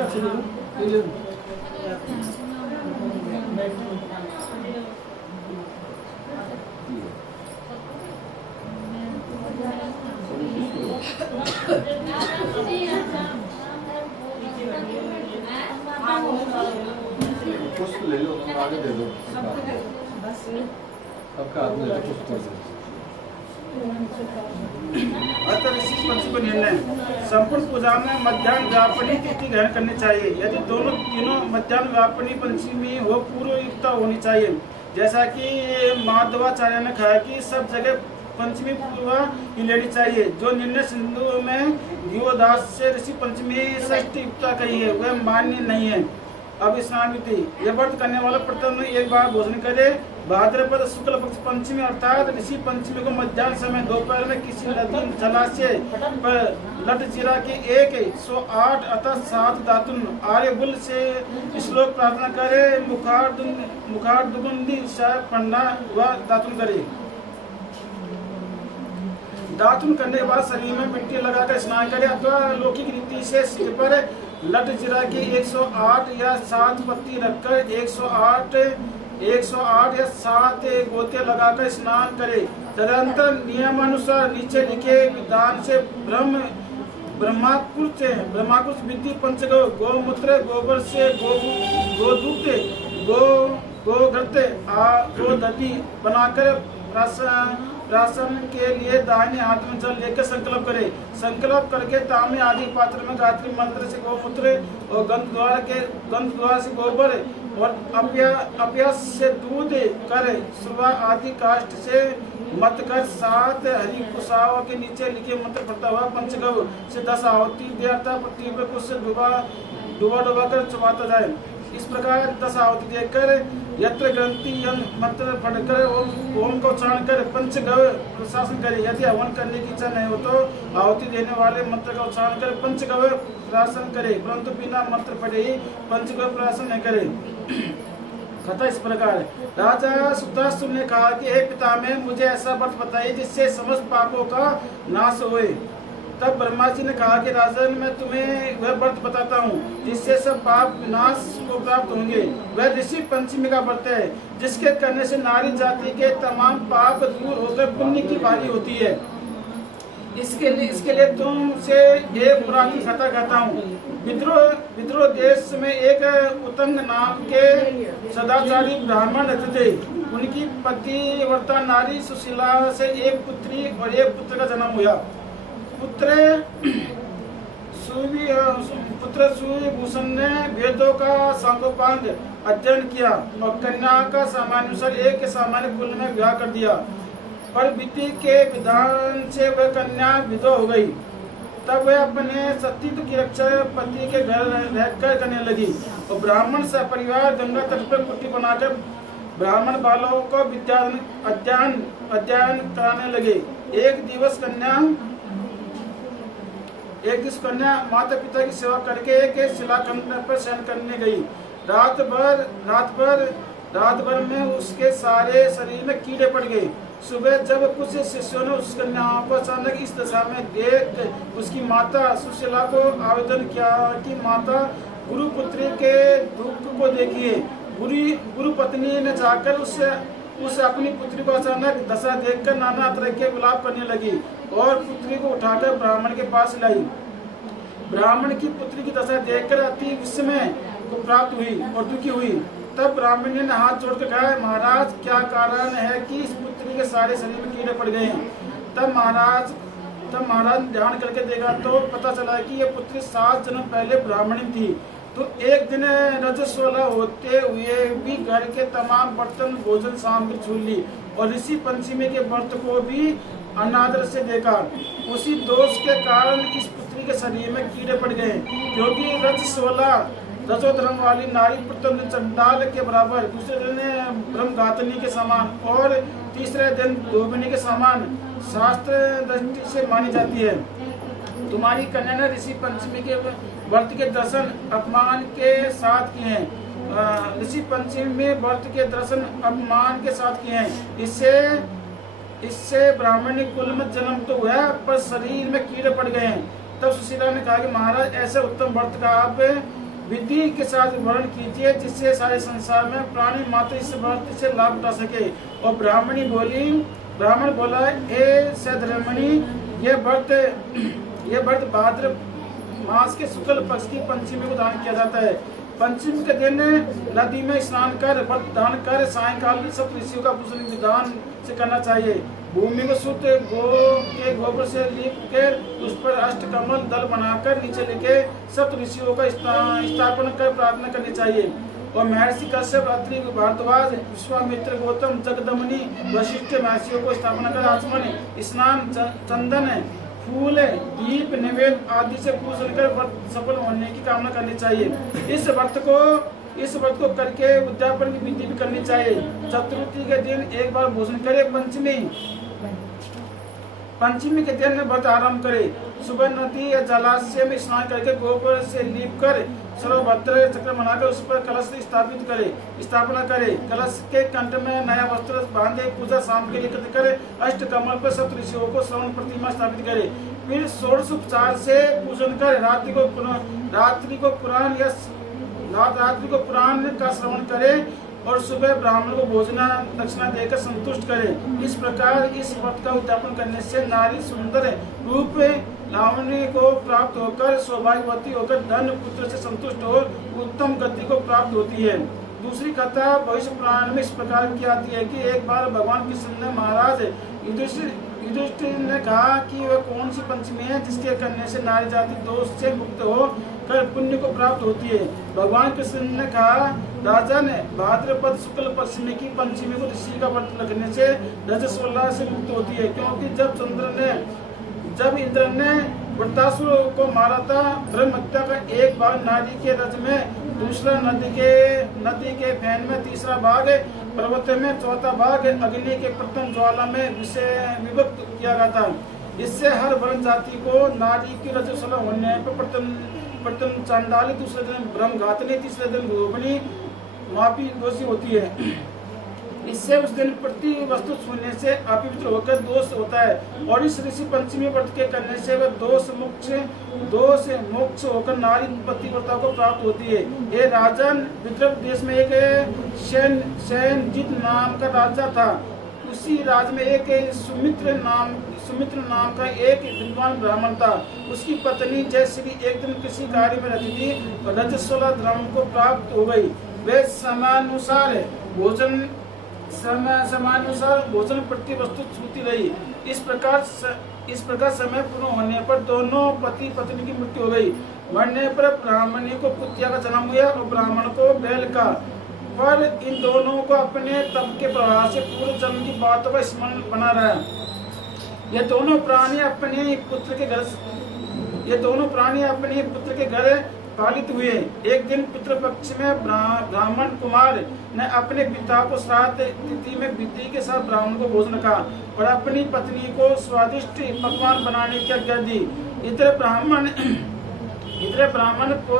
कुछ ले लो, आगे दे दो। सबका आदमी ले लो, कुछ कर दो। अतः ऋषि पंचमी को निर्णय संपूर्ण पूजा में मध्याह्न व्यापनी तिथि ग्रहण करनी चाहिए। यदि दोनों तीनों मध्याह्न व्यापनी पंचमी हो पूर्व युक्त होनी चाहिए। जैसा कि माधवाचार्य ने कहा कि सब जगह पंचमी पूर्व ही लेनी चाहिए। जो निर्णय सिंधु में दिवोदास से ऋषि पंचमी षष्ठी युक्त कही है वह मान्य नहीं है। अब स्नान विधि यह व्रत करने वाला प्रथम एक बार भोजन करे। भाद्रपद शुक्ल पक्ष पंचमी अर्थात ऋषि पंचमी को मध्याह्न समय दोपहर में किसी नदी जलाशय पर लट जीरा के 108 अतः 7 दातुन आर्यबुल से श्लोक प्रार्थना करे। मुखार दुगुंदी पढ़ना व दातुन करे। दातुन करने के बाद शरीर में मिट्टी लगाकर स्नान करे अथवा लौकिक रीति से सिर पर लट जीरा की 108 या 7 पत्ती रखकर 108 या 7 गोते लगाकर स्नान करे। तदंतर नियमानुसार नीचे लिखे विधान से ब्रह्माकुश विधि पंचगौ गोमूत्र गोबर से गोदूत गोघृत गोदधि बनाकर राशन के लिए दाहिने हाथ में जल लेकर संकल्प करे। संकल्प करके तांबे आदि पात्र में गायत्री मंत्र से गोमूत्र और गंध द्वार से गोबर और अभ्यास से दूध कर सुबह आदि काष्ठ से मत कर 7 हरि कुशाओं के नीचे लिखे मंत्र पढ़ता हुआ पंचगव से 10 आहुति दे अर्थात पृथ्वी पर कुछ से डुबा कर चबाता जाए। इस प्रकार 10 आहुति देकर यत्र ग्रंथि मंत्र पढ़कर ओम को उच्चारण कर पंचगव प्रशासन करे। यदि हवन करने की इच्छा नहीं हो तो आहुति देने वाले मंत्र का उच्चारण कर पंचगव प्रशासन करे, परंतु बिना मंत्र पढ़े ही पंचगव प्रशासन नहीं करे। कथा इस प्रकार राजा सुतासुर ने कहा कि हे पितामह मुझे ऐसा व्रत बताइए जिससे समस्त पापों का नाश होए। तब ब्रह्मा जी ने कहा कि राजन मैं तुम्हें वह व्रत बताता हूँ जिससे सब पाप विनाश को प्राप्त होंगे। वह ऋषि पंचमी का व्रत है जिसके करने से नारी जाति के तमाम पाप दूर होकर पुण्य की भागी होती है। इसके लिए तुमसे एक पुरानी कथा कहता हूँ। विद्रोह देश में एक उतंग नाम के सदाचारी ब्राह्मण रहते थे। उनकी पतिव्रता नारी सुशीला से एक पुत्री और एक पुत्र का जन्म हुआ। पुत्र सूर्यभूषण ने वेदों का सांगोपांग अध्ययन किया और कन्या का सामान्यानुसार एक सामान्य कुल में विवाह कर दिया। पर विधि के विधान से वह कन्या विधवा हो गई। तब वह अपने सतीत्व की रक्षा पति के घर रहकर करने लगी और ब्राह्मण सपरिवार गंगा तट पर कुटी बनाकर ब्राह्मण बालों को विद्या अध्ययन कराने लगे। एक दिवस कन्या माता पिता की सेवा करके एक शिलाखंड पर शयन करने गई। रात भर में उसके सारे शरीर में कीड़े पड़ गए। सुबह जब कुछ शिष्यों ने उस कन्या को अचानक इस दशा में देख उसकी माता सुशीला को आवेदन किया कि माता गुरुपुत्री के दुख को देखिए। गुरु पत्नी ने जाकर उस अपनी पुत्री को अचानक दशा देखकर नाना तरह के विलाप करने लगी और पुत्री को उठाकर ब्राह्मण के पास लाई। ब्राह्मण की पुत्री की दशा देखकर अति विस्मय को प्राप्त हुई और दुखी हुई। तब ब्राह्मण ने हाथ जोड़कर कहा, महाराज क्या कारण है कि इस पुत्री के सारे शरीर में कीड़े पड़ गए हैं। तब महाराज ध्यान करके देखा तो पता चला कि यह पुत्री 7 जन्म पहले ब्राह्मणी थी। तो एक दिन रजस्वला होते हुए भी घर के तमाम बर्तन भोजन सामग्री छूट ली और ऋषि पंचमी के व्रत को भी अनादर से देखा। उसी दोष के कारण इस पुत्री के शरीर में कीड़े पड़ गए, क्योंकि रजस्वला रजोधर्म वाली नारी प्रथम दिन चंडाल के बराबर, दूसरे दिन ब्रह्मघातनी के समान और तीसरे दिन धोबिनी के समान शास्त्र दृष्टि से मानी जाती है। तुम्हारी कन्या ने ऋषि पंचमी के व्रत के दर्शन अपमान के साथ किए हैं। ऋषि पंचमी में व्रत के दर्शन अपमान के साथ किए हैं। इससे ब्राह्मणी कुल में जन्म तो हुआ पर शरीर में कीड़े पड़ गए हैं। तब सुशीला ने कहा कि महाराज ऐसे उत्तम व्रत का आप विधि के साथ वर्णन कीजिए जिससे सारे संसार में प्राणी मात्र इस व्रत से लाभ उठा सके। और ब्राह्मण बोला, हे सधर्मणि, ये व्रत भाद्र मास के शुक्ल पक्ष की पंचमी को दान किया जाता है। पंचमी के दिन नदी में स्नान कर व्रत दान कर सायंकाल में सब ऋषियों का पूजन विधान से करना चाहिए। भूमि को शुद्ध के गोबर से लीप कर उस पर अष्टकमल दल बनाकर नीचे लेके सब ऋषियों का स्थापन कर प्रार्थना करनी चाहिए। और महर्षि कश्यप, अत्रि, भारद्वाज, विश्वामित्र, गौतम, जगदम्नि, वशिष्ठ महर्षियों को स्थापना कर आचमन, स्नान, चंदन, फूल, दीप, निवेद आदि से पूजन कर व्रत सफल होने की कामना करनी चाहिए। इस व्रत को करके उद्यापन की विधि भी करनी चाहिए। चतुर्थी के दिन एक बार भोजन करे। पंचमी के दिन व्रत आरंभ करे। सुबह नदी या जलाशय में स्नान करके गोबर से लीप कर सर्वभद्र चक्र बनाकर उस पर कलश स्थापना करे। कलश के कंठ में नया वस्त्र बांधे पूजा सामग्री एकत्र करे। अष्ट कमल पर सप्त ऋषियों को श्रवण प्रतिमा स्थापित करे। फिर षोडशोपचार से पूजन कर रात्रि को पुराण का श्रवण करे और सुबह ब्राह्मण को भोजन दक्षिणा देकर संतुष्ट करे। इस प्रकार इस व्रत का उद्यापन करने से नारी सुंदर रूप लावण्य को प्राप्त होकर सौभाग्यवती होकर धन पुत्र से संतुष्ट और उत्तम गति को प्राप्त होती है। दूसरी कथा भविष्य पुराण में इस प्रकार की आती है कि एक बार भगवान कृष्ण ने महाराज युधिष्ठिर ने कहा कि वह कौन सी पंचमी है जिसके करने से नारी जाति दोष से मुक्त हो कर पुण्य को प्राप्त होती है। भगवान कृष्ण ने कहा, राजन, भाद्रपद शुक्ल पश्चिमी की पंचमी को ऋषि का व्रत रखने से रजस्वला से मुक्त होती है। क्योंकि जब इंद्र ने वृत्तासुर को मारा था, ब्रह्महत्या का एक भाग नारी के रज में, दूसरा नदी के फैन में, तीसरा भाग पर्वत में, चौथा भाग अग्नि के प्रथम ज्वाला में विभक्त किया गया था। इससे हर वर्ण जाति को नारी की रजस्वला होने पर प्रथम चांडाली, दूसरे दिन ब्रह्मघातनी, तीसरे दिन गोपनी मापी दोषी होती है। इससे उस दिन प्रति वस्तु छूने से अपवित्र होकर दोष होता है। और इस ऋषि पंचमी व्रत के करने से वह दोष मोक्ष होकर नारी पतिव्रता को प्राप्त होती है। ये राजन, विदर्भ देश में एक शैनजित नाम का राजा था। उसी राज में एक सुमित्र नाम का एक विद्वान ब्राह्मण था। उसकी पत्नी जयश्री एक दिन किसी कार्य में रहती थी और रजस्वला धर्म को प्राप्त हो गई। वे समानुसार भोजन प्रति वस्तु छूती रही। इस प्रकार समय पूर्ण होने पर दोनों पति पत्नी की मृत्यु हो गई। मरने पर ब्राह्मणी को पुत्रिया का जन्म हुआ और ब्राह्मण को बैल का। पर इन दोनों को अपने तप के प्रभाव से पूर्व जन्म की बातों का स्मरण बना रहा। ये दोनों प्राणी अपने पुत्र के घर पालित हुए। एक दिन पितृपक्ष में ब्राह्मण कुमार ने अपने पिता को श्राद्ध तिथि में विधि के साथ ब्राह्मण को भोजन कहा और अपनी पत्नी को स्वादिष्ट पकवान बनाने की आज्ञा दी। इधर ब्राह्मण को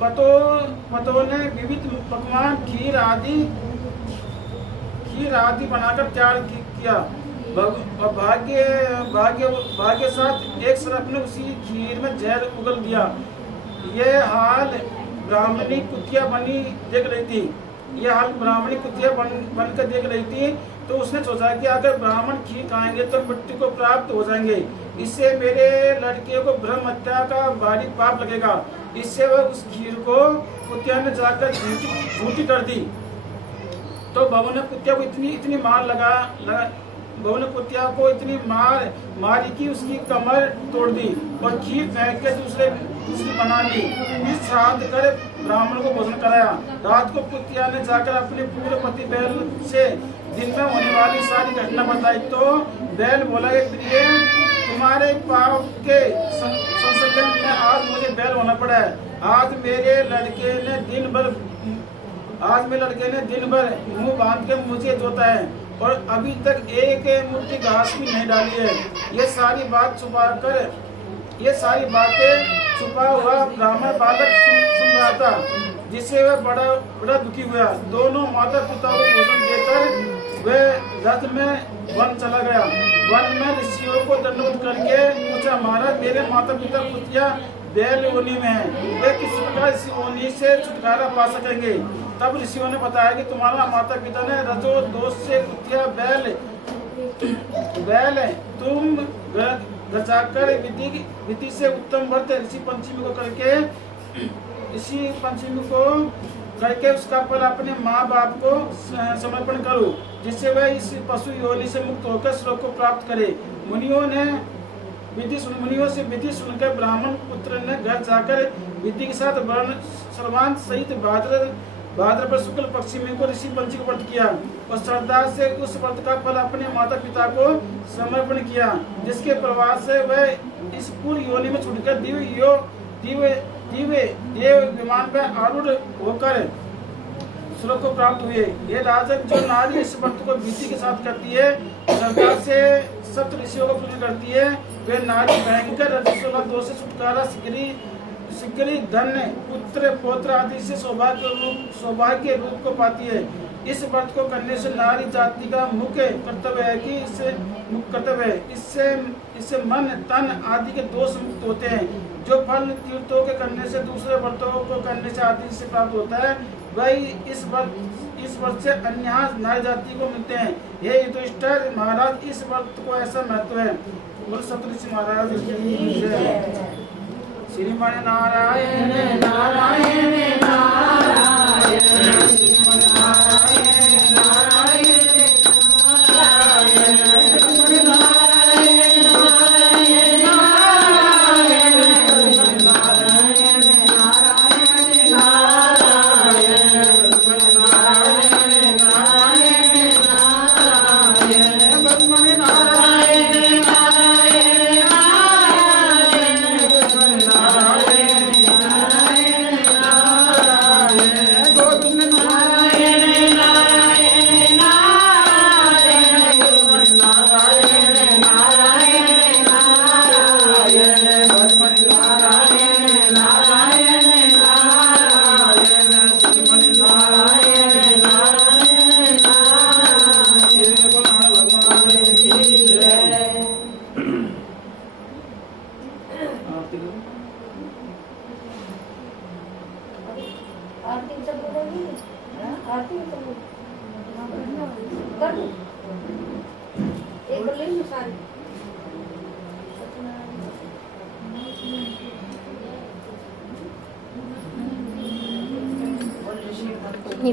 पतों ने विविध पकवान खीर आदि बनाकर तैयार किया। और भाग्य साथ एक सरफ ने उसी खीर में जहर उगल दिया। यह हाल ब्राह्मणी कुतिया बनकर देख रही थी तो उसने सोचा कि अगर ब्राह्मण खीर खाएंगे तो मृत्यु को प्राप्त हो जाएंगे। इससे मेरे लड़के को ब्रह्म हत्या का भारी पाप लगेगा। इससे वह उस खीर को कुतिया ने जाकर झूठी कर दी। तो भवन ने कुतिया को इतनी मारी कि उसकी कमर तोड़ दी और खीर फेंक के दूसरी बना ली। इस श्राद्ध कर ब्राह्मण को भोजन कराया। रात को कुतिया ने जाकर अपने पूरे पति बैल से दिन में होने वाली सारी घटना बताई। तो बैल बोला, प्रिय, तुम्हारे पाप के संसर्ग में आज मुझे बैल होना पड़ा है। आज मेरे लड़के ने दिन भर मुंह बांध के मुझे जोता है और अभी तक एक मुट्ठी घास भी नहीं डाली है। ये सारी बातें छुपा हुआ ब्राह्मण बालक सुन रहा था, जिससे वह बड़ा दुखी हुआ। दोनों माता पिता को भोजन देकर वह रथ में वन चला गया। वन में ऋषियों को दंडवत करके पूछा, महाराज, मेरे माता पिता कुतिया बैल योनि में है, वे किस प्रकार इस योनि से छुटकारा पा सकेंगे। तब ऋषियों ने बताया कि तुम्हारा माता पिता ने रजो दोष से कुतिया बैल तुम घर जाकर विधि से उत्तम व्रत ऋषि पंचमी को करके उसका फल अपने माँ बाप को समर्पण करो, जिससे वह इस पशु योनि से मुक्त होकर स्वर्ग को प्राप्त करे। मुनियों से विधि सुनकर ब्राह्मण पुत्र ने घर जाकर विधि के साथ वर्ण सर्वांत सहित भाद्रपद शुक्ल पश्चिमी को ऋषि पंचमी को व्रत किया और श्रद्धा से उस व्रत का फल अपने माता पिता को समर्पण किया, जिसके प्रभाव से वह इस पूर्व योनि में छूटकर दिव्य देव विमान पर आरूढ़ होकर स्वर्ग को प्राप्त हुए। ये राजन, जो नारी इस व्रत को विधि के साथ करती है, श्रद्धा से सप्त ऋषियों को पूजन करती है, वे नारी भयंकर रजस्वला दोष से छुटकारा शीघ्र धन पुत्र पौत्र आदि से सौभाग्य रूप को पाती है। इस व्रत को करने से नारी जाति का मुख्य कर्तव्य है कि इससे मन तन आदि के दोष मुक्त होते हैं। जो फल तीर्थों के करने से दूसरे व्रतों को करने से आदि से प्राप्त होता है, वही इस व्रत से अन्य नारी जाति को मिलते हैं। हे युधिष्ठिर महाराज, इस व्रत को ऐसा महत्व है। बोल सप्तऋषि महाराज की जय। श्रीमन नारायण नारायण नारायण श्रीमन नारायण नारायण नारायण श्रीमन नारायण नारायण नारायण श्रीमन नारायण नारायण नारायण श्रीमन नारायण नारायण नारायण भगवान नारायण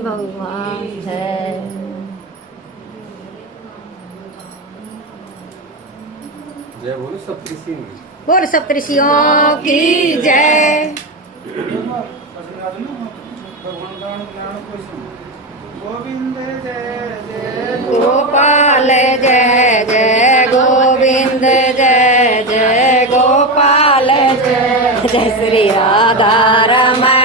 भगवान है। जय बोलो सप्तऋषि बोल सप्तऋषियों की जय। गोविंद जय जय गोपाल जय जय गोविंद जय जय गोपाल जय जय श्री राधा रमण